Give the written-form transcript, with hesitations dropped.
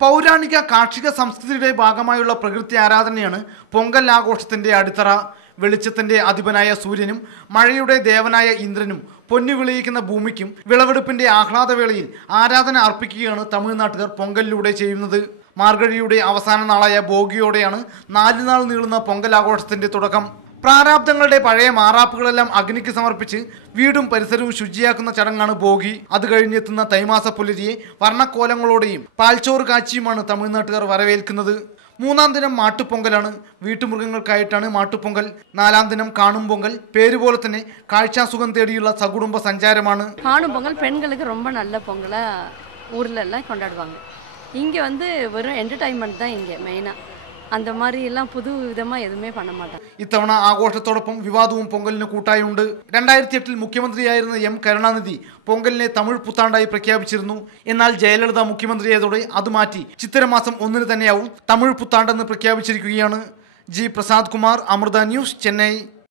പൗരാണിക കാർഷിക സംസ്കൃതിയുടെ ഭാഗമായുള്ള പ്രകൃതി ആരാധനയാണ് പൊങ്കൽ ആഘോഷത്തിന്റെ അടിത്തറ. വെളിച്ചത്തിന്റെ അധിപനായ സൂര്യനും മഴയുടെ ദേവനായ ഇന്ദ്രനും പൊന്നു വിളയിക്കുന്ന ഭൂമിക്കും വിളവെടുപ്പിന്റെ ആഹ്ലാദവേളയിൽ ആരാധന അർപ്പിക്കുകയാണ് തമിഴ്നാട്ടുകാർ പൊങ്കലിലൂടെ ചെയ്യുന്നത്. മാർഗഴിയുടെ അവസാന നാളായ ഭോഗിയോടെയാണ് 4 നാൾ നീളുന്ന പൊങ്കൽ ആഘോഷത്തിന്റെ തുടക്കം. പ്രാരാബ്ദങ്ങളുടെ പഴയ മാറാപ്പുകളെല്ലാം അഗ്നിക്ക് സമർപ്പിച്ച് വീടും പരിസരവും ശുചിയാക്കുന്ന ചടങ്ങാണ് ഭോഗി. അത് കഴിഞ്ഞെത്തുന്ന തൈമാസ പുലരിയെ വർണ്ണക്കോലങ്ങളോടെയും പാൽച്ചോറ് കാച്ചിയുമാണ് തമിഴ്നാട്ടുകാർ വരവേൽക്കുന്നത്. 3-ാം ദിനം മാട്ടുപൊങ്കലാണ്. വീട്ടുമൃഗങ്ങൾക്കായിട്ടാണ് മാട്ടുപൊങ്കൽ. 4-ാം ദിനം കാണും പൊങ്കൽ. പേരുപോലെ തന്നെ കാഴ്ചാസുഖം തേടിയുള്ള സകുടുംബ സഞ്ചാരമാണ്. കാണും പൊങ്കൽ പെണ്ണുങ്ങൾക്ക് ரொம்ப நல்ல பொங்கலா ஊர்ல எல்லாம் கொண்டாடுவாங்க. இங்க வெறும் என்டர்டைன்மெண்ட் தான் இங்க மெயினா. அந்த மாதிரி எல்லாம் புது விதமா எதுவுமே பண்ண மாட்டாங்க. ഇത്തവണ ആഘോഷത്തോടൊപ്പം വിവാദവും പൊങ്കലിന് കൂട്ടായുണ്ട്. 2008 മുഖ്യമന്ത്രിയായിരുന്ന എം കരുണാനിധി പൊങ്കലിനെ തമിഴ് പുത്താണ്ടായി പ്രഖ്യാപിച്ചിരുന്നു. എന്നാൽ ജയലളിത മുഖ്യമന്ത്രിയായതോടെ അത് മാറ്റി ചിത്തിരമാസം 1-ന് തന്നെയാവും തമിഴ് പുത്താണ്ടെന്ന് പ്രഖ്യാപിച്ചിരിക്കുകയാണ്. G Prasad Kumar, Amrita news, Chennai.